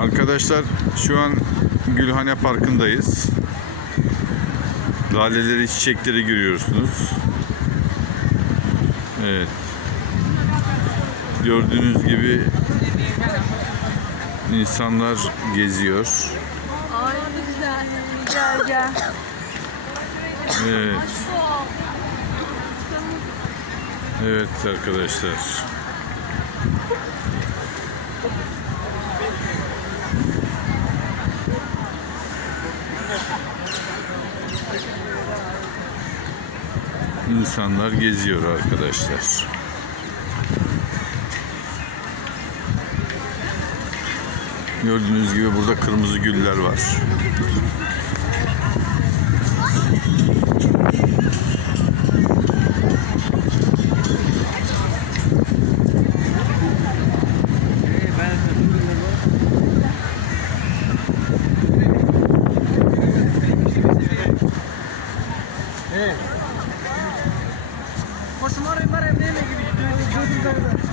Arkadaşlar şu an Gülhane Parkı'ndayız. Laleleri, çiçekleri görüyorsunuz. Evet. Gördüğünüz gibi insanlar geziyor. Ay güzel. Gel gel. Evet. Evet arkadaşlar. İnsanlar geziyor arkadaşlar. Gördüğünüz gibi burada kırmızı güller var. Koşma arayın var emreyle gibi.